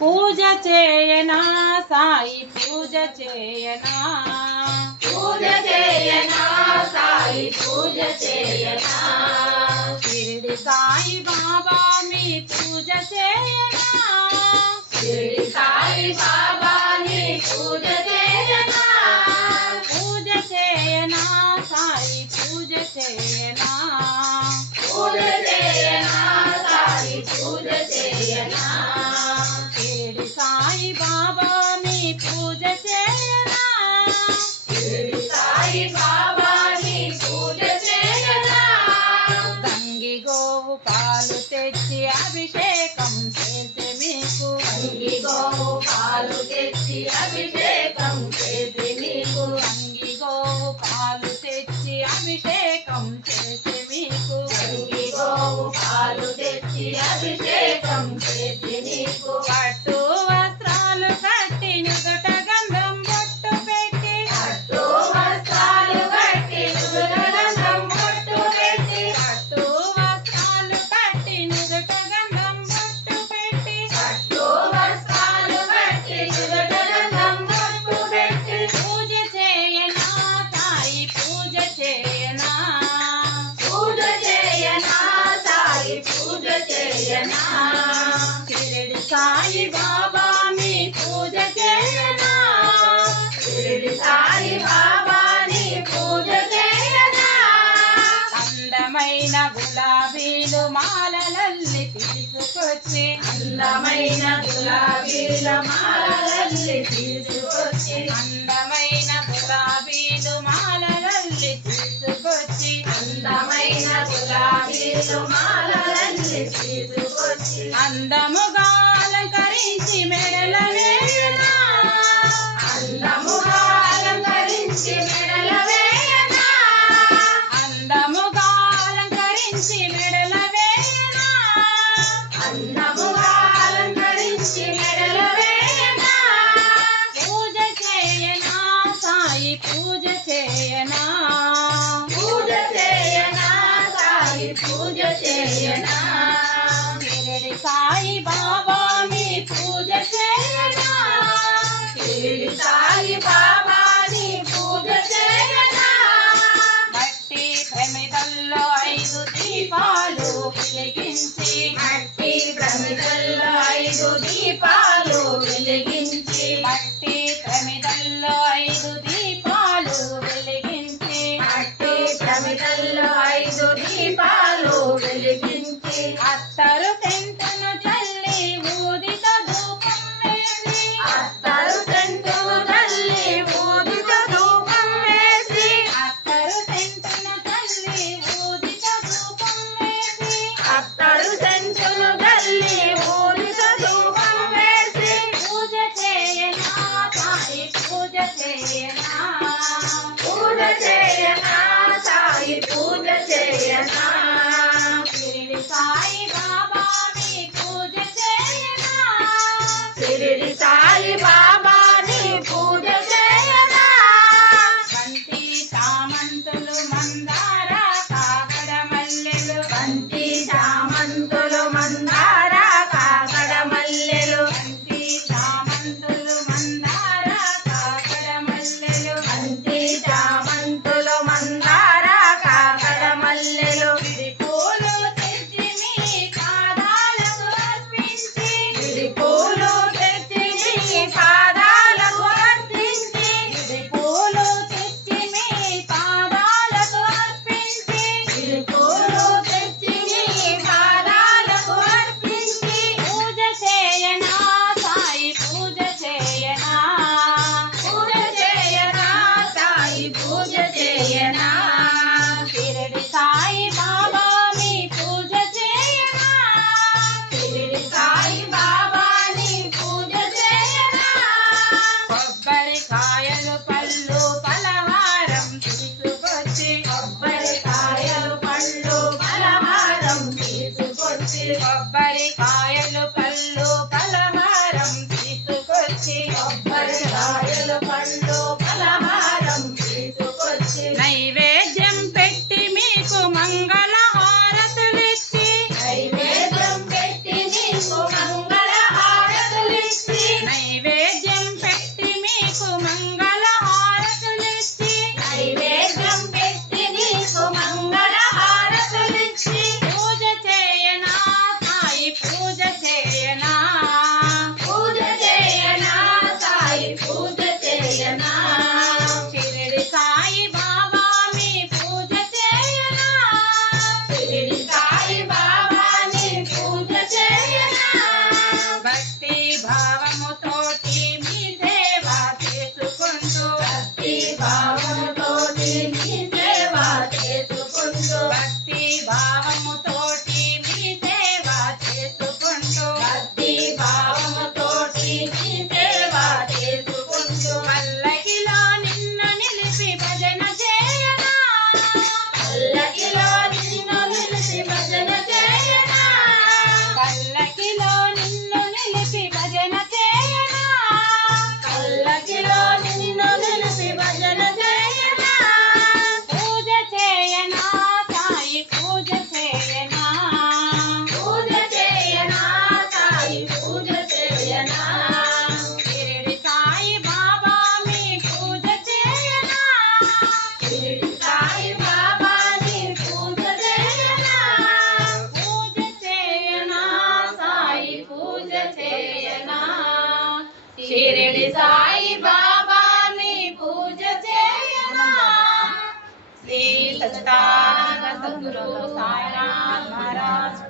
పూజ చేయనా సాయి పూజ చేయనా పూజ చేయనా సాయి పూజ చేయనా షిరిడి సాయి బాబా మీ పూజ చేయనా షిరిడి సాయి బాబా నీ పూజ చేయనా పూజ చేయనా సాయి పూజ చేయనా పూజ చేయనా సాయి పూజ చేయనా షిరిడి సాయి బాబా మీ పూజ చేయనా షిరిడి సాయి బాబా నీ పూజ చేయనా గంగి గోవు పాలు తెచ్చి అభిషేకం చేసే మీకు గంగి గోవు పాలు తెచ్చి అభిషేకం చేసి నీకు గంగి గోవు పాలు తెచ్చి అభిషేకం చేసే మీకు గంగి గోవు పాలు తెచ్చి అభిషేకం చేసి నీకు పట్టు వస్త్రాలు కట్టి నుదుట గంధం బొట్టు పెట్టి పట్టు వస్త్రాలు కట్టి గంధం బొట్టు పెట్టి పట్టు వస్త్రాలు కట్టి నుదుట గంధం బొట్టు పెట్టి పట్టు వస్త్రాలు కట్టి గంధం బొట్టు పెట్టి పూజ చేయనా సాయి పూజ చేయనా పూజ చేయనా సాయి పూజ చేయనా షిరిడి సాయి బాబా మీ పూజ చేయనా షిరిడి సాయి బాబా నీ పూజ చేయనా అందమైన గులాబీలు మాలలల్లి తీసుకొచ్చి అందమైన గులాబీల మాలల్ని తీసుకొచ్చి అందమైన గులాబీలు మాలలల్లి తీసుకొచ్చి అందమైన గులాబీలు మాలల్ని తీసుకొచ్చి అందముగా అలంకరించి మెడల వేయనా అందముగా అలంకరించి మెడల వేయనా అందముగా అలంకరించి మెడల వేయనా అందముగా అలంకరించి మెడల వేయనా పూజ చేయనా సాయి పూజ చేయనా పూజ చేయనా సాయి పూజ చేయనా షిరిడి సాయి బాబా మీ పూజ చేయనా షిరిడి సాయి బాబా నీ పూజ చేయనా మట్టి ప్రమిదల్లో 5 దీపాలు వెలిగించి మట్టి ప్రమిదల్లో 5 దీపాలు వెలిగించి మట్టి ప్రమిదల్లో 5 దీపాలు వెలిగించి మట్టి ప్రమిదల్లో 5 దీపాలు వెలిగించి అత్తరు సెంటును చల్లి ఊదిత ధూపం వేసి అత్తరు సెంటును తల్లి ఊదిత ధూపం వేసి అత్తరు సెంటును చల్లి ఊదిత ధూపం వేసి అత్తరు సెంటును తల్లి ఊదిత ధూపం వేసి పూజ చేయనా సాయి పూజ చేయనా పూజ చేయనా సాయి పూజ చేయనా షిరిడి సాయి బాబా మీ పూజ చేయనా షిరిడి సాయి బాబా నీ పూజ చేయనా బంతి చామంతులు మందార కాకడ మల్లెలు బంతి చామంతులు మందార కాకడ మల్లెలు బంతి చామంతులు మందార కాకడ మల్లెలు బంతి చామంతులు మందార కాకడ మల్లెలు విడి పూలు తెచ్చి మీ పాదాలకు అర్పించి విడి పూలు తెచ్చి నీ హారతులిచ్చి నైవేద్యం పెట్టి మీకు మంగళ హారతులిచ్చి నైవేద్యం పెట్టి నీకు మంగళ హారతులిచ్చి పూజ చేయనా సాయి పూజ చేయనా పూజ చేయనా సాయి పూజ చేయనా షిరిడి సాయి బాబా మీ పూజ చేయనా షిరిడి సాయి బాబాని పూజ చేయనా భక్తి భావముతోటి మీ సేవ చేసుకుంటూ భక్తి భావముతోటి నీ సేవ చేసుకుంటూ భక్తి భావముతోటి మీ సేవ చేసుకుంటూ భక్తి భావముతోటి నీ సేవ చేసుకుంటూ పల్లకిలో నిన్ను నిలిపి భజన చేయనా పల్లకిలో నిన్ను నిలిచి భజన చేయనా పల్లకిలో నిన్ను నిలిపి భజన చేయనా పల్లకిలో నిన్ను నిలిచి భజన చేయనా పూజ చేయనా సాయి పూజ చేయనా పూజ చేయనా సాయి పూజ చేయనా షిరిడి సాయి బాబా మీ పూజ చేయనా షిరిడి సాయి బాబాని పూజ చేయనా పూజ చేయనా సాయి పూజ చేయనా షిరిడి సాయి బాబాని పూజ చేయనా శ్రీ సచ్చిదానంద సద్గురు సాయినాథ్ మహారాజ్